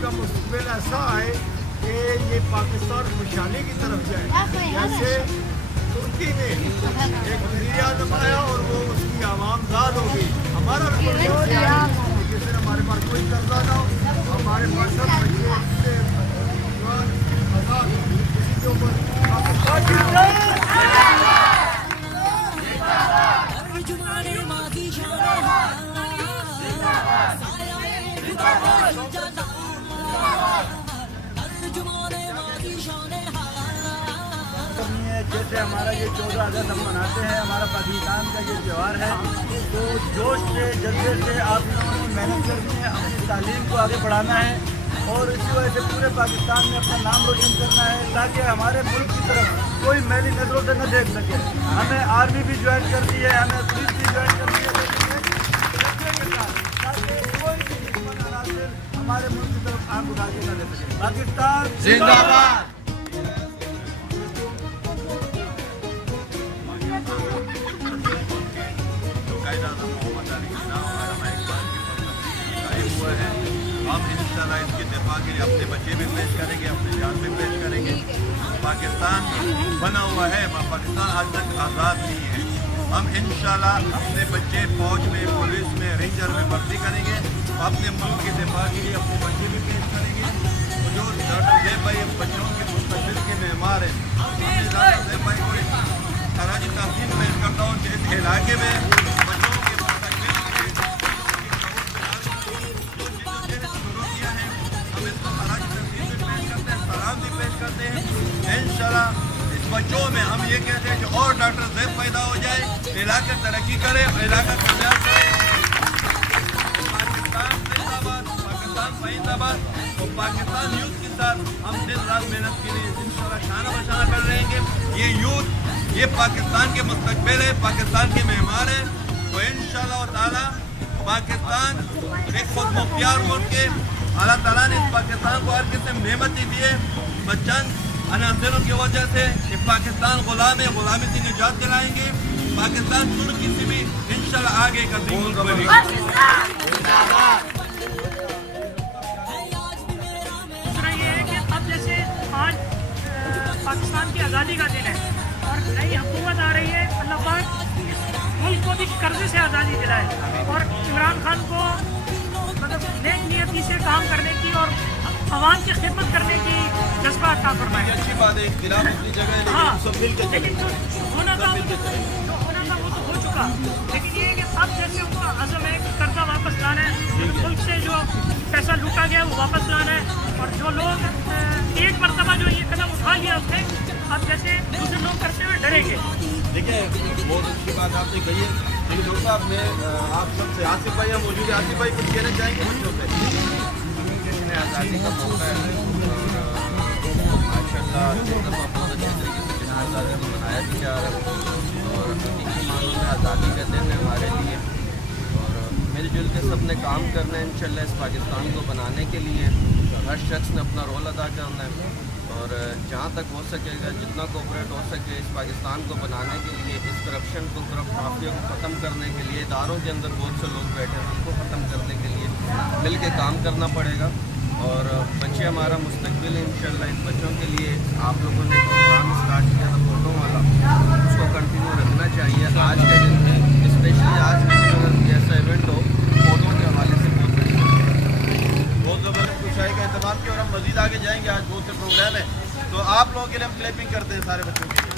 का मुस्तकबिल ऐसा है कि ये पाकिस्तान खुशहाली की तरफ जाए। जैसे तुर्की में एक वज़ीर आज़म आया और वो उसकी आवाम ज़ाद हो गई। हमारा जिससे हमारे पास कोई कर्जा ना हो, हमारे पास सब बच्चे आज़ाद हो, इसी के ऊपर जैसे हमारा ये 14 अगस्त हम मनाते हैं, हमारा पाकिस्तान का ये त्यौहार है, तो जोश से जज्बे से आप लोगों ने मेहनत करनी है, अपनी तालीम को आगे बढ़ाना है और इसी वजह से पूरे पाकिस्तान में अपना नाम रोशन करना है ताकि हमारे मुल्क की तरफ कोई मैली नजरों से न देख सके। हमें आर्मी भी ज्वाइन कर दी है, हमें पुलिस भी ज्वाइन कर दी है, ताकि कोई भी दुश्मन अनासिर हमारे मुल्क की तरफ आंख उठा के न दे सके। पाकिस्तान जिंदाबाद। हम इंशाल्लाह इसके दिफा के लिए अपने बच्चे भी पेश करेंगे, अपने जान भी पेश करेंगे। पाकिस्तान बना हुआ है, पाकिस्तान आज तक आज़ाद नहीं है। हम इंशाल्लाह अपने बच्चे फौज में, पुलिस में, रेंजर में भर्ती करेंगे, अपने मुल्क के दिफा के लिए अपने बच्चे भी पेश करेंगे। तो जो डॉक्टर ज़ैब भाई बच्चों के मुस्तक़बिल के मेहमान हैं, मैं डॉक्टर ज़ैब भाई को खराज तहसीन पेश करता हूँ कि इस इलाके में बच्चों के इंशाल्लाह इस बच्चों में हम ये कहते हैं कि और डॉक्टर ज़ैब पैदा हो जाए, इलाका तरक्की करे, इलाका कामयाब करे। पाकिस्तान जिंदाबाद, पाकिस्तान जिंदाबाद। और पाकिस्तान यूथ के साथ हम दिन रात मेहनत के लिए इंशाल्लाह शाना बशाना कर रहेंगे। ये यूथ ये पाकिस्तान के मुस्तकबिल है, पाकिस्तान के मेहमान है। तो इंशाल्लाह ताला पाकिस्तान एक खुद मुख्तियार मुल्क है। अल्लाह ताला ने इस पाकिस्तान को हर किस्म नेमत दी है, बच्चन अनासरों की वजह से कि पाकिस्तान गुलाम है, गुलामी से निजात दिलाएंगे। पाकिस्तान तुर्की से भी इंशाल्लाह आगे का मुल्क बनेगा। ये है कि अब जैसे आज पाकिस्तान की आज़ादी का दिन है और नई हुकूमत आ रही है, अल्लाह पाक इस मुल्क को भी कर्जे से आज़ादी दिलाए और इमरान खान को मतलब नेक नियती से काम करने की और आवाम की खिदमत करने की जज्बा अता फरमाए। अच्छी बात है, इख्तिलाफ अपनी जगह है, हाँ, लेकिन सब मिलकर लेकिन जो होना था वो तो हो चुका। लेकिन ये है कि अब जैसे उनका अज़म है कि कर्जा वापस लाना है, मुल्क से जो पैसा लूटा गया वो वापस लाना है और जो लोग एक मरतबा जो ये कदम उठा लिया उसने, अब जैसे दूसरे लोग करते हुए डरेंगे। देखिए बहुत अच्छी बात आपने कही है, लेकिन डॉक्टर साहब मैं आप सबसे आसिफ भाई यहाँ मौजूद है, आसिफ भाई कुछ कहना चाहेंगे बच्चों से? आज़ादी का मौका है और माशाल्लाह बहुत अच्छे तरीके से दिन आज़ादी को मनाया भी जा रहा है और हकीकी मानों में आज़ादी का दिन है हमारे लिए और मिलजुल के सब ने काम करना है इंशाल्लाह इस पाकिस्तान को बनाने के लिए। हर शख्स ने अपना रोल अदा करना है और जहाँ तक हो सकेगा जितना कोऑपरेट हो सके इस पाकिस्तान को बनाने के लिए, इस करप्शन को, करप्ट माफिया को ख़त्म करने के लिए, इदारों के अंदर बहुत से लोग बैठे हैं उनको ख़त्म करने के लिए मिल के काम करना पड़ेगा और बच्चे हमारा मुस्तकबिल है इंशाल्लाह। इन बच्चों के लिए आप लोगों ने प्रोग्राम स्टार्ट किया था फोटो वाला, उसको कंटिन्यू रखना चाहिए। आज के दिन में स्पेशली आज के दिन अगर ऐसा इवेंट हो फोटो के हवाले से बहुत ज़बरदस्त खुशाई का इंतजाम किया और हम मज़ीद आगे जाएंगे। आज बहुत से प्रोग्राम है, तो आप लोगों के लिए हम क्लैपिंग करते हैं सारे बच्चों के लिए।